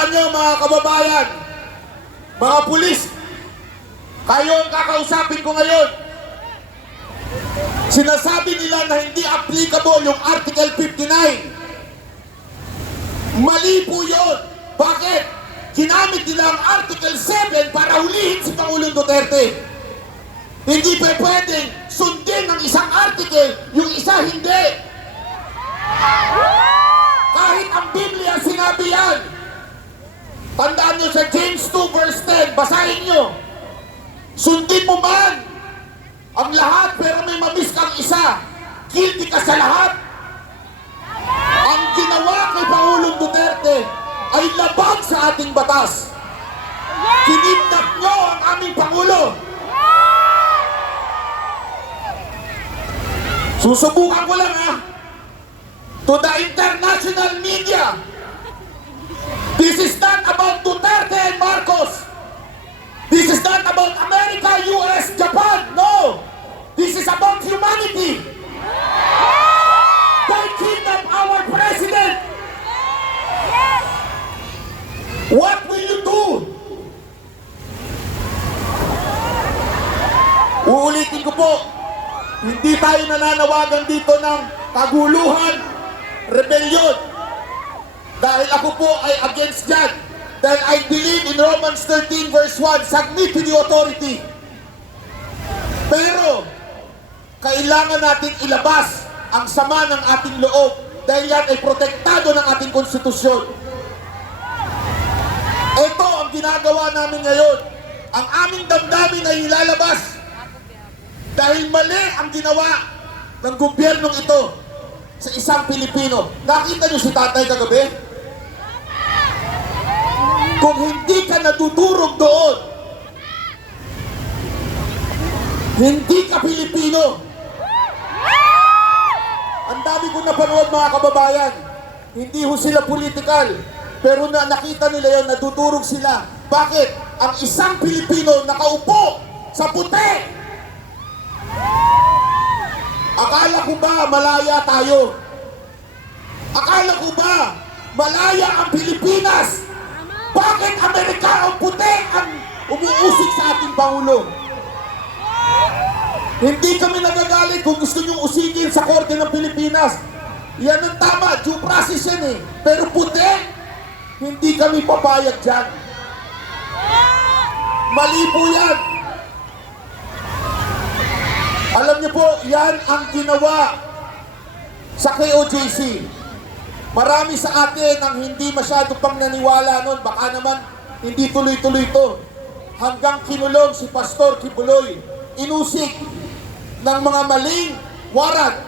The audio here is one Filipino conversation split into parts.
Tandaan nyo mga kababayan, mga pulis, kayo ang kakausapin ko ngayon. Sinasabi nila na hindi applicable yung Article 59. Mali po yun. Bakit? Ginamit nila ang Article 7 para hulihin si Pangulong Duterte. Hindi pa pwedeng sundin ng isang article, yung isa hindi. Kahit ang Biblia sinabi yan. Tandaan nyo sa James 2 verse 10, basahin nyo. Sundin mo man ang lahat pero may mamiss kang isa. Guilty ka sa lahat. Ang ginawa kay Pangulong Duterte ay labag sa ating batas. Kinidnap nyo ang aming Pangulo. Susubukan ko lang to the international media. This is not about Duterte and Marcos. This is not about America, US, Japan. No. This is about humanity. They kidnap our president. What will you do? Uulitin ko po, hindi tayo nananawagan dito ng kaguluhan, rebellion. Dahil ako po ay against that. Dahil I believe in Romans 13 verse 1, submit to the authority. Pero, kailangan natin ilabas ang sama ng ating loob dahil yan ay protektado ng ating konstitusyon. Ito ang ginagawa namin ngayon. Ang aming damdamin ay ilalabas dahil mali ang ginawa ng gobyernong ito sa isang Pilipino. Nakita niyo si tatay kagabi? Kung hindi ka natutulog doon, hindi ka Pilipino. Ang dami kong napanood mga kababayan. Hindi ho sila political. Pero nakita nila yun, natutulog sila. Bakit? Ang isang Pilipino nakaupo sa puti. Akala ko ba malaya tayo? Akala ko ba malaya ang Pilipinas? Bakit Amerika ang puti ang umuusig sa ating Pangulo? Hindi kami nagagalit kung gusto nyong usigin sa Korte ng Pilipinas. Yan ang tama, due process yan Pero puti, hindi kami papayag dyan. Mali po yan. Alam niyo po, yan ang ginawa sa KOJC. Marami sa atin ang hindi masyado pang naniwala nun. Baka naman hindi tuloy-tuloy ito. Hanggang kinulong si Pastor Kibuloy. Inusik ng mga maling warrant.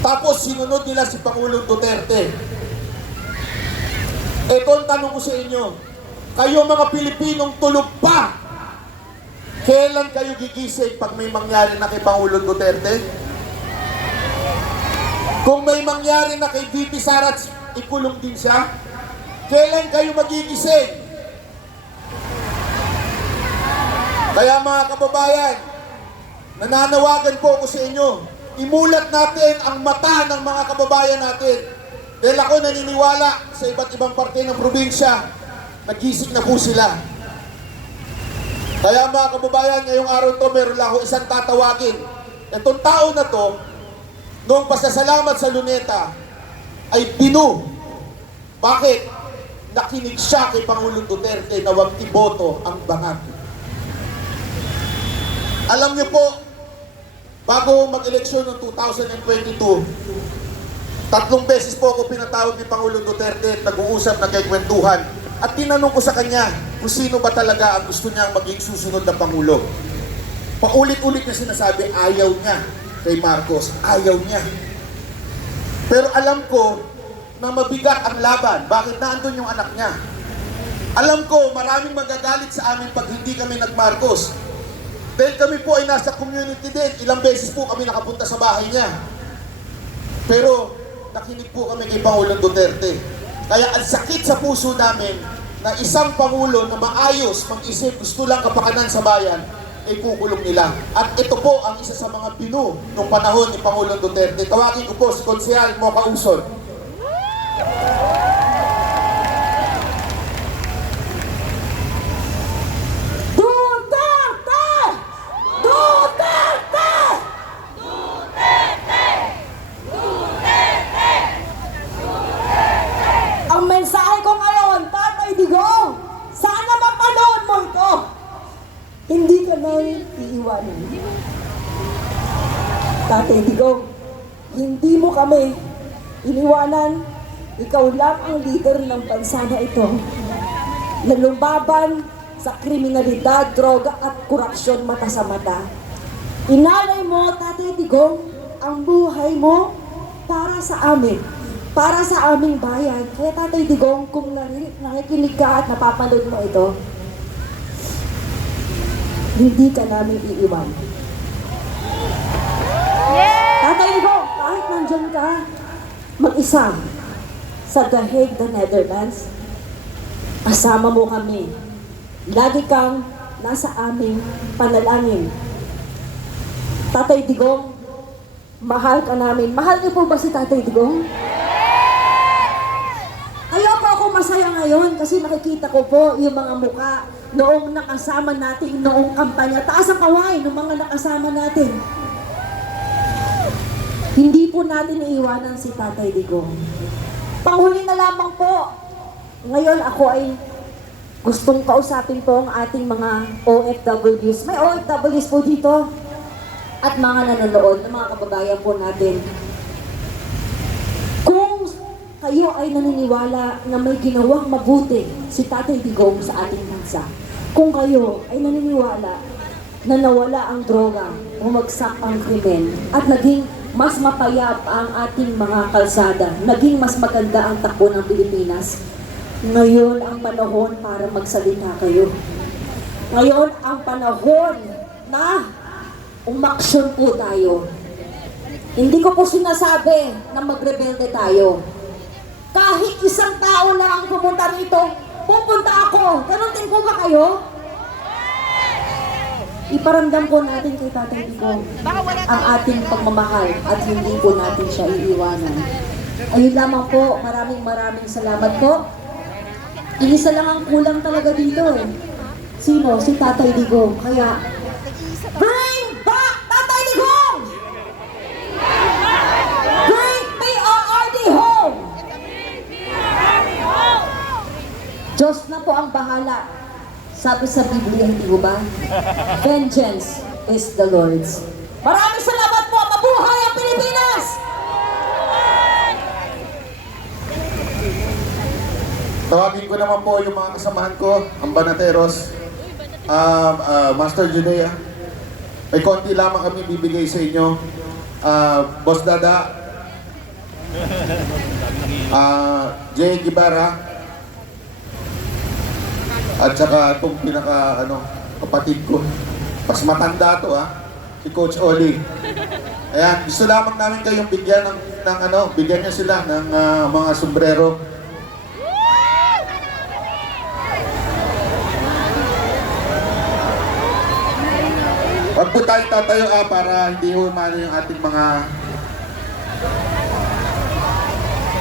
Tapos sinunod nila si Pangulong Duterte. Ito ang tanong ko sa inyo. Kayo mga Pilipinong tulog pa. Kailan kayo gigising pag may mangyari na kay Pangulong Duterte? Kung may mangyari na kay VP Sara, ikulong din siya. Kailan kayo magigising? Kaya mga kababayan, nananawagan po ako sa inyo, imulat natin ang mata ng mga kababayan natin. Dahil ako naniniwala sa iba't ibang parte ng probinsya, nagising na po sila. Kaya mga kababayan, ngayong araw to, meron lang ako isang tatawagin. Itong tao na to, noong pasasalamat sa Luneta, ay pinu. Bakit? Nakinig siya kay Pangulong Duterte na huwag iboto ang bangag. Alam niyo po, bago mag-eleksyon noong 2022, 3 beses po ako pinatawag ni Pangulong Duterte at nag-uusap na kikwentuhan. At tinanong ko sa kanya kung sino ba talaga ang gusto niyang maging susunod na Pangulo. Paulit-ulit na sinasabi, ayaw niya kay Marcos, ayaw niya. Pero alam ko na mabigat ang laban. Bakit? Naandun yung anak niya. Alam ko, maraming magagalit sa amin pag hindi kami nag-Marcos. Dahil kami po ay nasa community din. Ilang beses po kami nakapunta sa bahay niya. Pero nakinig po kami kay Pangulong Duterte. Kaya ang sakit sa puso namin na isang Pangulo na maayos, mag-isip, gusto lang kapakanan sa bayan, ay kukulong nila. At ito po ang isa sa mga pinu nung panahon ni Pangulong Duterte. Tawagin ko po si Konsehal Mocha Uson. Tatay Digong, hindi mo kami iniwanan. Ikaw lang ang leader ng bansa na ito na lumaban sa kriminalidad, droga at korupsyon mata sa mata. Inalay mo, Tatay Digong, ang buhay mo para sa amin, para sa aming bayan. Kaya Tatay Digong, kung nakikinig ka at napapanood mo ito, hindi ka namin iiwan. Tatay Digong, kahit nandyan ka, mag-isa sa The Hague, the Netherlands, kasama mo kami. Lagi kang nasa aming panalangin. Tatay Digong, mahal ka namin. Mahal niyo po ba si Tatay Digong? Kaya po ako masaya ngayon kasi nakikita ko po yung mga muka noong nakasama natin noong kampanya. Taas ang kaway ng mga nakasama natin. Hindi po natin iiwanan si Tatay Digong. Panghuli na lamang po. Ngayon ako ay gustong kausapin po ang ating mga OFWs. May OFWs po dito. At mga nanonood, ng mga kababayan po natin. Kung kayo ay naniniwala na may ginawang mabuti si Tatay Digong sa ating bansa, kung kayo ay naniniwala na nawala ang droga, bumagsak ang krimen, at naging mas mapayapa ang ating mga kalsada, naging mas maganda ang takbo ng Pilipinas, ngayon ang panahon para magsalita kayo. Ngayon ang panahon na umaksyon po tayo. Hindi ko po sinasabi na magrebelde tayo. Kahit isang tao lang ang pumunta rito, pupunta ako. Ganon din po ba kayo? Iparamdam po natin kay Tatay Digong ang ating pagmamahal at hindi po natin siya iiwanan. Ayun lamang po, maraming salamat po. Isa lang ang kulang talaga dito eh. Sino? Si Tatay Digong. Kaya, bring back Tatay Digong! Bring PRRD home! Diyos na po ang bahala. Sabi sa Biblia, hindi ko ba? Vengeance is the Lord's. Maraming salamat po! Mabuhay ang Pilipinas! Tawagin ko naman po yung mga kasamahan ko, ang Banateros, Master Judea. May konti lamang kami bibigay sa inyo. Boss Dada, Jay Guevara, at saka itong kapatid ko. Mas matanda to si Coach Oli. Ayan, gusto lamang namin kayong bigyan bigyan niyo sila ng mga sombrero. Wag po tayo tatayo para hindi humano yung ating mga